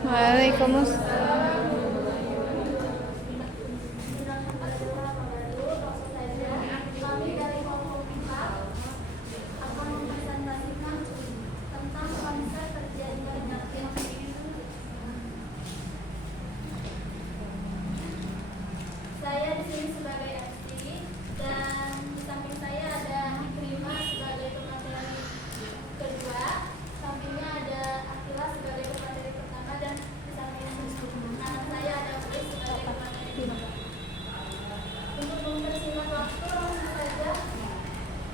Waalaikumsalam. Kami dari Kominfo akan mempresentasikan tentang konsep terjadinya penyakit. Saya di sini sebagai MC dan di samping saya ada Prima sebagai pemateri kedua, sampingnya ada Akila sebagai pemateri pertama dan di samping kanan saya ada Chris sebagai pemateri kedua. Untuk mempersingkat waktu langsung saja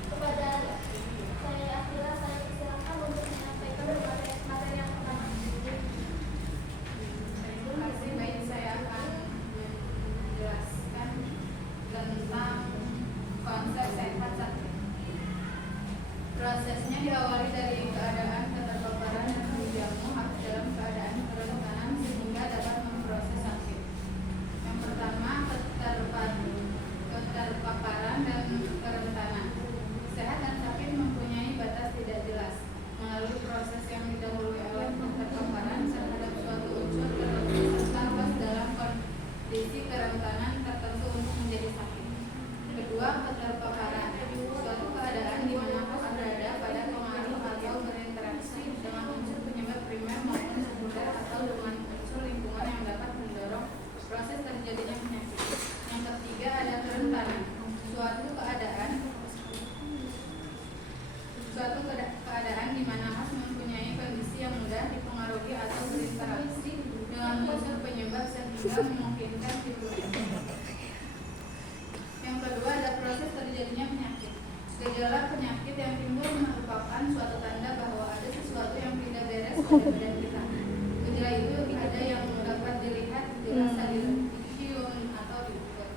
kepada saya Akila, saya persilakan untuk menyampaikan materi yang pertama. Terima kasih. Baik, saya akan menjelaskan tentang konsep sehat satu. Prosesnya diawali dari keadaan keterpaparan dan menjamu dalam keadaan kerentanan sehingga dapat memproses sakit. Yang pertama, keterpaparan dan kerentanan. Sehat dan sakit mempunyai batas tidak jelas. Melalui proses yang didahului oleh keterpaparan terhadap suatu unsur tertentu serta dalam kondisi kerentanan tertentu untuk menjadi sakit. Kedua, keterpaparan. Suatu keadaan di mana host berada pada pengaruh atau berinteraksi dengan unsur penyebab primer maupun sekunder atau dengan unsur lingkungan yang dapat mendorong proses terjadinya penyakit. Yang ketiga, ada kerentanan. Suatu keadaan di mana host mempunyai kondisi yang mudah dipengaruhi atau berinteraksi dengan unsur penyebab sehingga memungkinkan timbulnya. Yang kedua, ada proses terjadinya penyakit. Gejala penyakit yang timbul merupakan suatu tanda bahwa ada sesuatu yang tidak beres pada badan kita. Gejala itu ada yang dapat dilihat, dirasa, dicium, atau diukur.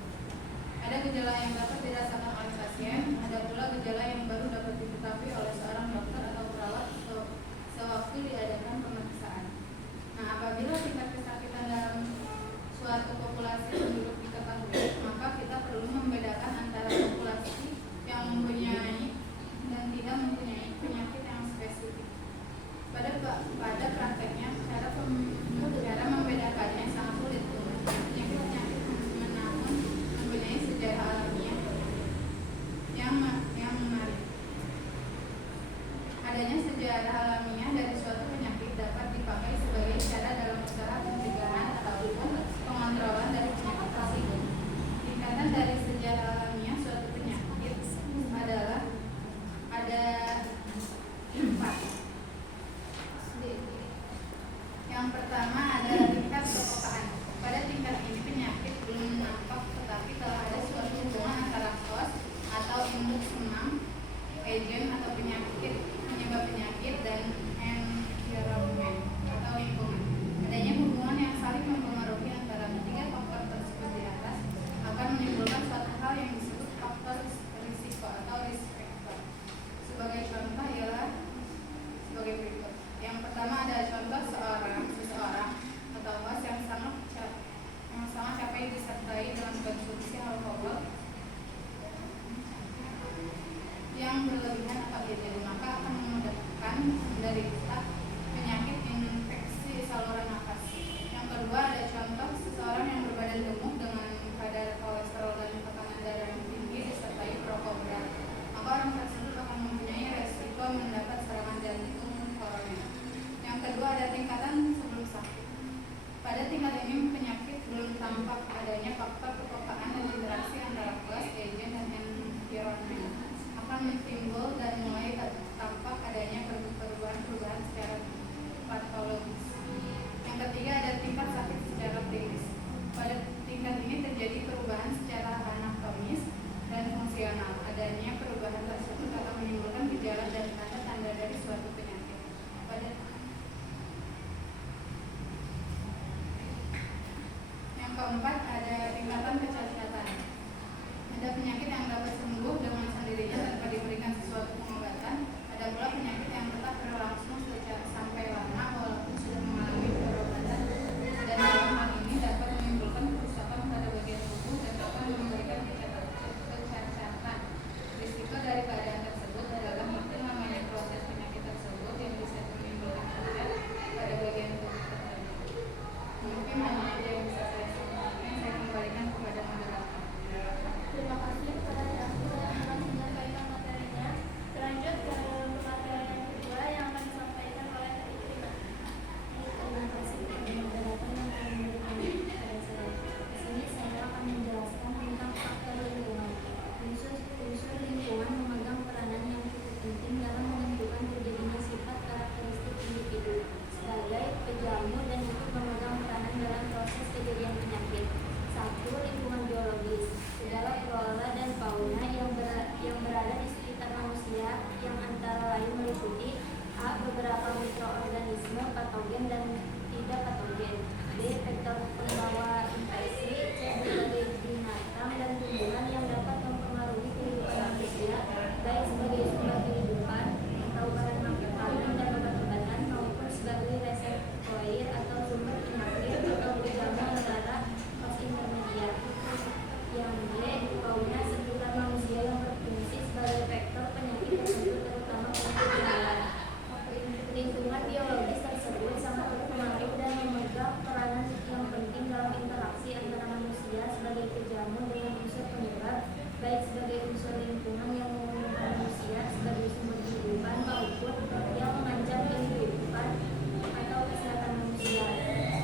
Ada gejala yang dapat dirasakan oleh pasien, ada pula gejala yang baru dapat diketahui oleh seorang dokter atau perawat sewaktu diadakan pemeriksaan. Nah, apabila tingkat kesakitan dalam suatu populasi penduduk diketahui, maka kita perlu membedakan antara populasi yang mempunyai dan tidak mempunyai penyakit yang spesifik. Pada prakteknya, cara membedakannya sangat sulit. Penyakit-penyakit namun mempunyai sejarah alamiah yang menarik. Adanya sejarah alamiah dari suatu penyakit dapat dipakai sebagai cara dalam usaha pencegahan ataupun pengontrolan dari penyakit tersebut. Tingkatan dari sejarah alamiah suatu penyakit adalah ada 4. Yang pertama ada tingkat kepekaan. Pada tingkat ini penyakit belum nampak, tetapi telah ada suatu hubungan antara host atau induk senang, agen atau penyebab penyakit dan environment atau lingkungan. Adanya hubungan yang saling mempengaruhi antara ketiga faktor tersebut di atas akan menimbulkan suatu hal yang disebut faktor risiko atau risk factor. Sebagai contoh ialah sebagai berikut. Yang pertama ada contoh seseorang atau host yang sangat capek disertai dengan konsumsi alkohol yang berlebihan atau tidak, maka akan memudahkan menderita penyakit infeksi saluran nafas. Yang kedua ada contoh seseorang yang berbadan gemuk dengan kadar kolesterol dan tekanan darah yang tinggi disertai perokok berat, maka orang tersebut akan mempunyai resiko mendapat serangan jantung koroner. Yang kedua ada tingkatan sebelum sakit. Pada tingkat ini penyakit belum tampak adanya faktor kepekaan dan interaksi antara host, agen, dan environment akan timbul dan mulai tampak adanya perubahan secara patologis. Yang ketiga ada tingkat sakit secara klinis. Pada tingkat ini terjadi perubahan secara anatomis dan fungsional. Adanya perubahan tersebut akan menimbulkan gejala dan tanda-tanda dari suatu penyakit. Yang keempat ada tingkatan kecacatan. Ada penyakit yang dapat sembuh dengan sendirinya tanpa diberikan sesuatu pengobatan. Ada pula penyakit yang tetap berlangsung sampai lama walaupun sudah mengalami pengobatan, dan dalam hal ini dapat menimbulkan kerusakan pada bagian tubuh dan dapat memberikan kecacatan. Risiko dari keadaan tersebut adalah mungkin namanya proses penyakit tersebut yang bisa menimbulkan cacat pada bagian tubuh tertentu. pejamu dan ikut memegang peranan dalam proses kejadian penyakit. 1. Lingkungan biologis. Segala flora dan fauna yang berada di sekitar manusia yang antara lain meliputi A. Beberapa mikroorganisme patogen dan tidak patogen. B. Vektor pembawa infeksi. C. Berbagai binatang dan tumbuhan yang dapat mempengaruhi kehidupan manusia, baik sebagai sumber kehidupan atau bahan makanan dan obat-obatan, maupun sebagai reservoir atau sumber penyakit atau pejamu antara host intermediat. Yang B. Fauna sekitar manusia yang berfungsi sebagai vektor penyakit tersebut, terutama penyakit menular. Lingkungan biologis tersebut sangat berpengaruh dan memegang peranan yang penting dalam interaksi antara manusia sebagai pejamu dengan unsur penyebab, baik sebagai unsur lingkungan yang menguntungkan manusia sebagai sumber kehidupan maupun yang mengancam kehidupan atau kesehatan manusia.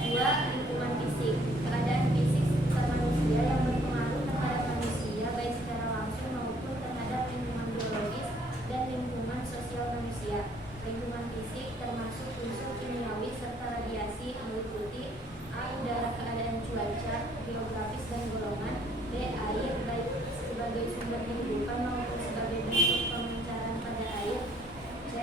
2. Lingkungan fisik. Keadaan fisik sekitar manusia yang berpengaruh terhadap manusia baik secara langsung maupun terhadap lingkungan biologis dan lingkungan sosial manusia. Lingkungan fisik termasuk unsur kimiawi serta radiasi meliputi A. Udara, keadaan cuaca, geografis dan golongan. B. Air, baik sebagai sumber kehidupan maupun sebagai bentuk pemancaran pada air. C.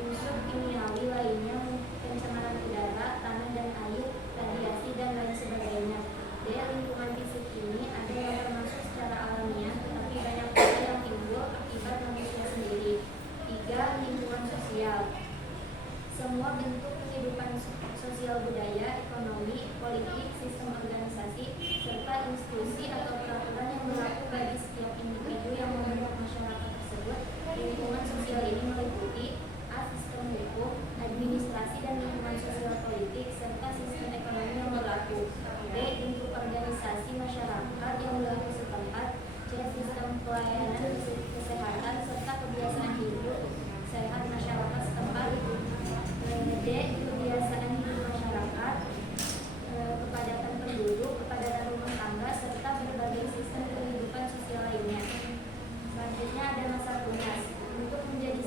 Unsur kimiawi lainnya, pencemaran udara, tanah dan air, radiasi dan lain sebagainya. D. Lingkungan fisik ini ada yang termasuk secara alamiah, tetapi banyak pula yang timbul akibat manusia sendiri. 3. Lingkungan sosial. Semua bentuk kehidupan sosial, budaya, ekonomi, politik, sistem organisasi, serta institusi atau peraturan yang berlaku bagi setiap individu yang membentuk masyarakat tersebut. Lingkungan sosial ini meliputi A. Sistem hukum, administrasi dan lingkungan sosial politik, serta sistem ekonomi yang berlaku. B. Bentuk organisasi masyarakat yang berlaku setempat. C. Sistem pelayanan kesehatan serta kebiasaan hidup sehat masyarakat setempat. D. Kebiasaan hidup masyarakat, kepadatan penduduk, kepadatan rumah tangga, serta berbagai sistem kehidupan sosial lainnya. Selanjutnya ada masa tunas. Untuk menjadi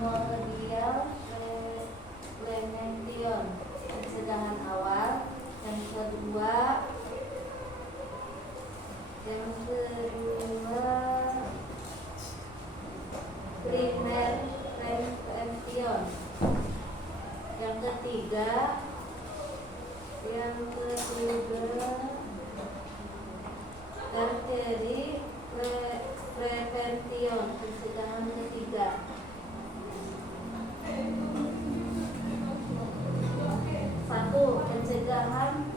primordial prevention, pencegahan awal. Yang kedua primer prevention. Yang ketiga tertiary prevention, pencegahan ketiga. Satu, pencegahan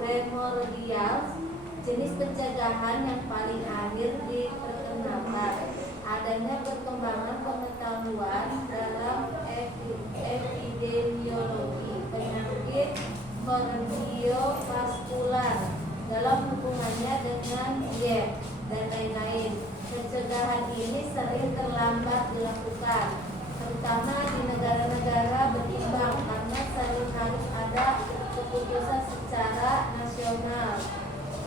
primordial, jenis pencegahan yang paling akhir diperkenalkan. Adanya perkembangan pengetahuan dalam epidemiologi penyakit kardiovaskular dalam hubungannya dengan diet dan lain-lain. Pencegahan ini sering terlambat dilakukan, terutama di negara-negara berkembang karena sering harus ada keputusan secara nasional.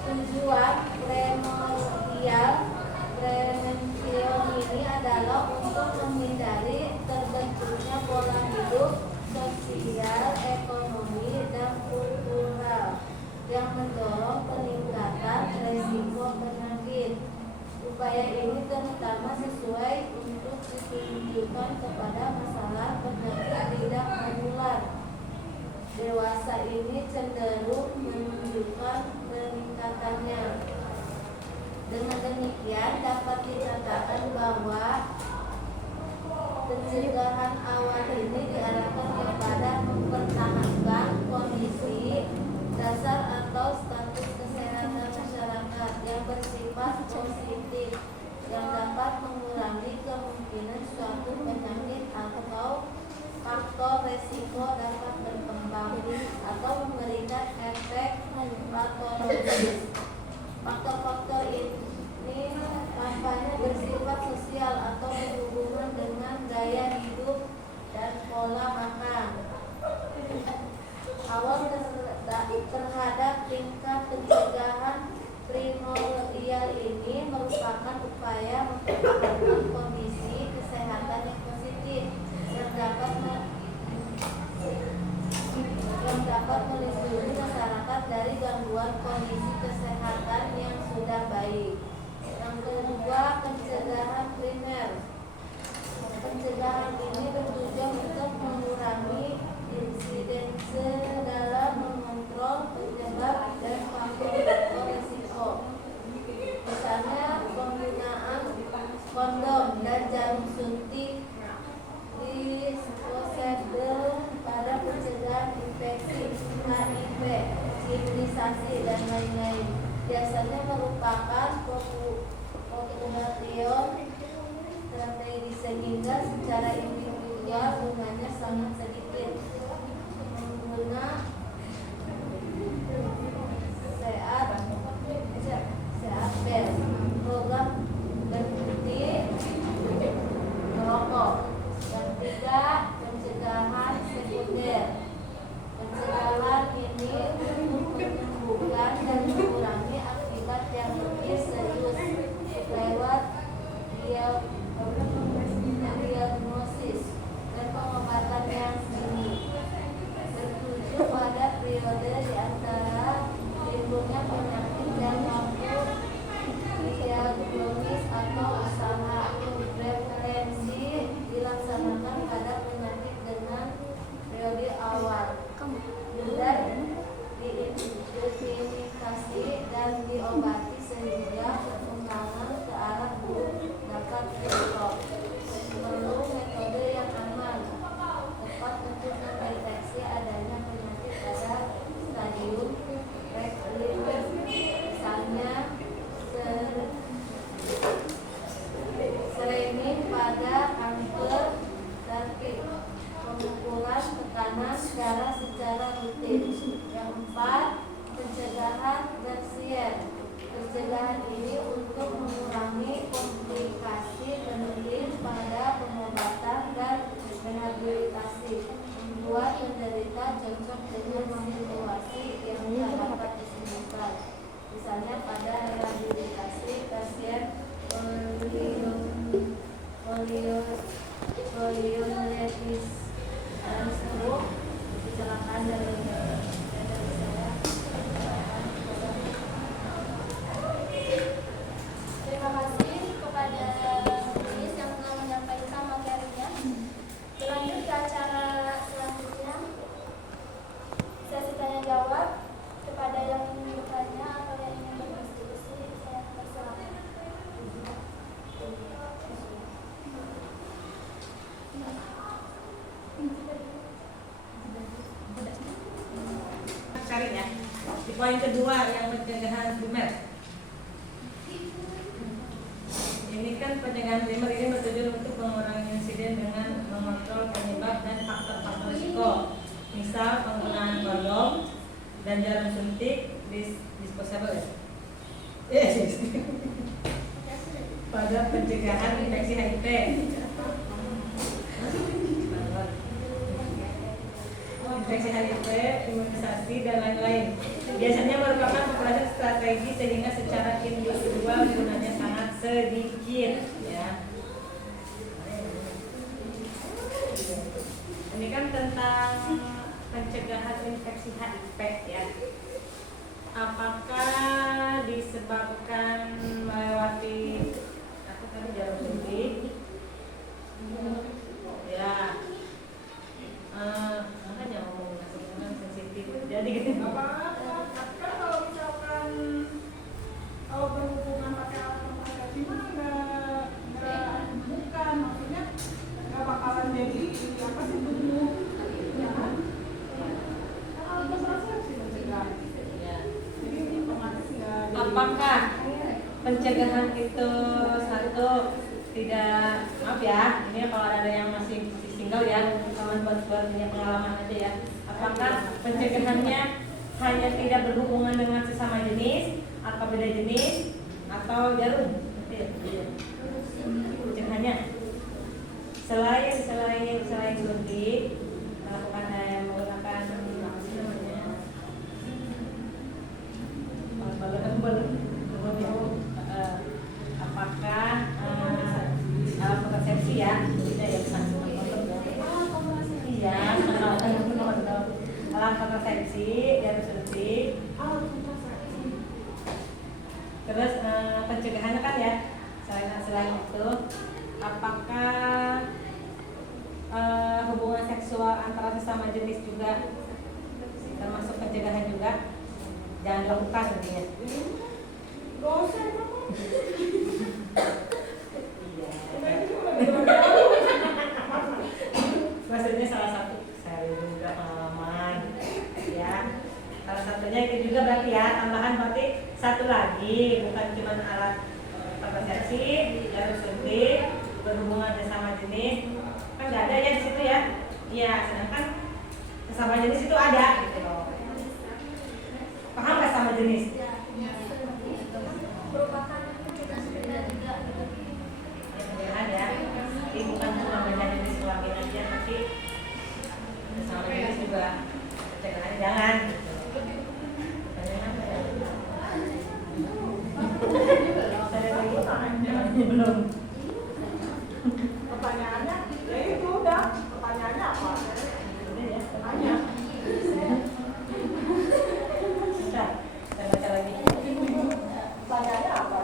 Tujuan primordial prevention ini adalah untuk menghindari terbentuknya pola hidup sosial, ekonomi, dan kultural yang mendorong peningkatan resiko penyakit. Upaya ini terutama sesuai untuk ditunjukkan kepada masalah penyakit tidak menular. Dewasa ini cenderung menunjukkan peningkatannya. Dengan demikian dapat dikatakan bahwa pencegahan awal ini diarahkan kepada mempertahankan kondisi dasar atau status kesehatan masyarakat yang bersifat positif yang dapat mengurangi kemungkinan suatu penyakit atau faktor resiko dapat berkembang atau memberikan efek patologis. Faktor-faktor ini kampanye bersifat sosial atau berhubungan dengan gaya hidup dan pola makan. Awal terhadap tingkat pencegahan primordial ini merupakan upaya mempertahankan kondisi kesehatan yang positif yang dapat melindungi masyarakat dari gangguan kondisi kesehatan yang sudah baik. Yang kedua, pencegahan primer. Pencegahan ini bertujuan untuk mengurangi insidensi dalam mengontrol penyebab dan faktor risiko. Misalnya penggunaan kondom dan jarum suntik disposable pada pencegahan infeksi HIV, imunisasi dan lain-lain. Biasanya merupakan population strategi sehingga secara individual jumlahnya sangat sedikit. Pengguna sehat best program berhenti merokok. Yang ketiga, pencegahan sekunder. Pencegahan ini untuk menyembuhkan dan mengurangi akibat yang lebih serius lewat Poin kedua yang pencegahan primer. Ini kan pencegahan primer ini bertujuan untuk mengurangi insiden dengan mengontrol penyebab dan faktor-faktor risiko. Misal penggunaan kondom dan jarum suntik disposable. Yes. Pada pencegahan infeksi HIV. Infeksi HIV, imunisasi dan lain-lain. Biasanya merupakan pembelajaran strategi sehingga secara individual gunanya sangat sedikit ya. Ini kan tentang pencegahan infeksi HIV ya. Apakah disebabkan melewati aku tadi jarum suntik? Ya. Makanya ngomong sensitif. Jadi gitu. Kan kalau misalkan kalau berhubungan pakai alat kontrasepsi mah nggak bukan, maksudnya nggak bakalan jadi apa sih tubuh ya kan? Alat kontrasepsi mencegah. Jadi ini otomatis nggak. Apakah pencegahan itu satu tidak, maaf ya, ini kalau ada yang masih single ya, teman buat punya pengalaman aja ya. Apakah pencegahannya hanya tidak berhubungan dengan sesama jenis atau beda jenis atau jarum? Pencegahannya selain suntik melakukan menggunakan apa sih namanya? Apakah alat kontrasepsi ya? Tidak ya, bukan iya, alat kontrasepsi, jarum suntik. Terus pencegahannya kan ya, selain itu, apakah hubungan seksual antara sesama jenis juga termasuk pencegahan juga? Jangan dilakukan intinya. Dosen maksudnya salah satu saya juga pengalaman ya, salah satunya itu juga berarti ya, tambahan berarti satu lagi, bukan cuma alat kontrasepsi, jarum suntik, berhubungan sesama jenis kan nggak ada ya di situ ya. Iya, sedangkan sesama jenis itu ada gitu loh. Paham nggak sama jenis? merupakan pencegahan juga gitu. Pencegahan ya, jadi bukan cuma beda jenis kelamin aja, tapi sesama jenis juga pencegahan jangan. Belum. pertanyaannya, ya itu udah. Pertanyaannya apa? Tanya. Sudah, saya baca lagi. Pertanyaannya apa?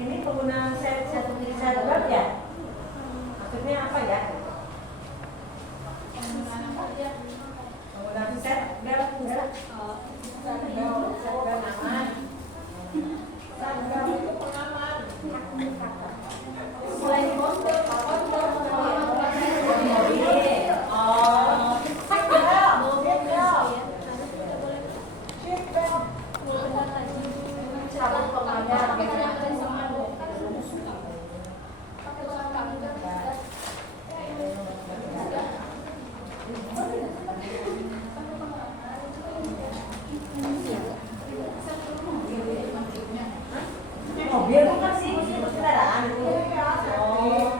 Ini penggunaan selebgram ya? Maksudnya apa ya? Penggunaan selebgram aman. Sadar itu pengaman. Selain kondom, Sabun pengaman. mobil bukan sih, kendaraan itu. Oh.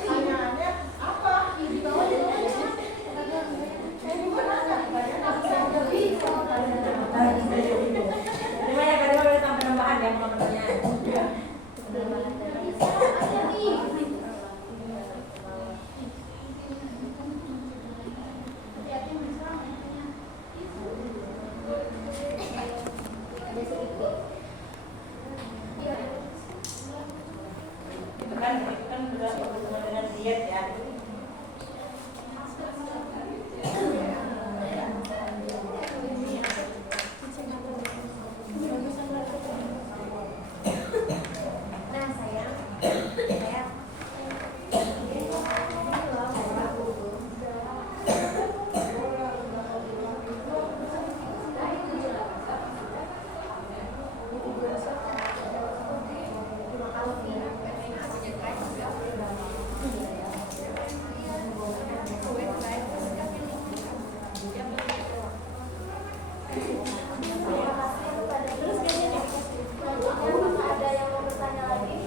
Pertanyaannya apa? Terima ya, kadang ada tambahan ya pertanyaan. itu kan berhubungan dengan diet ya. Nah sayang, saya ada yang mau bertanya lagi?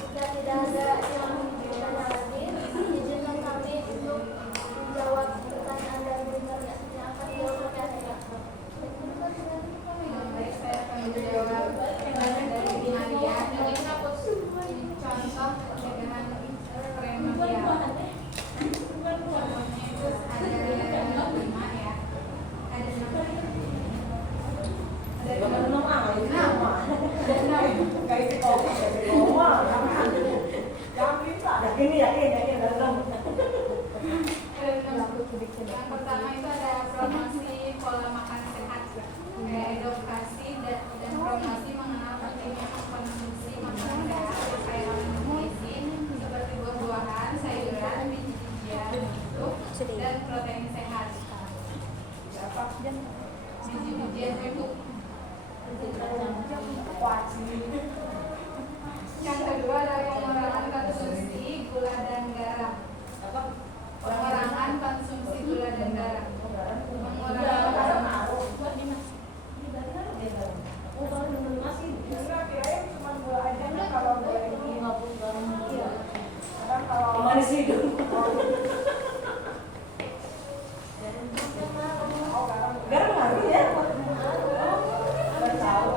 Jika tidak ada yang bertanya lagi, izinkan kami untuk menjawab pertanyaan dan bertanya yang akan dijawab oleh Anda. Baik, saya akan menjawab pertanyaan dari Maria. Contoh pencegahan kremafia. Contohnya itu ada 5 ya. Ada 6. Yang pertama itu ada promosi pola makan sehat, kayak edukasi dan promosi mengenal pentingnya mengkonsumsi makanan sehat sesuai kandungan gizi seperti buah-buahan, sayuran, biji-bijian, itu dan protein sehat. Biji-bijian itu. Yang kedua adalah pengurangan konsumsi gula dan garam. Pengurangan konsumsi gula dan garam. Gimana sih itu? Garam ngaruh ya? Nggak tahu.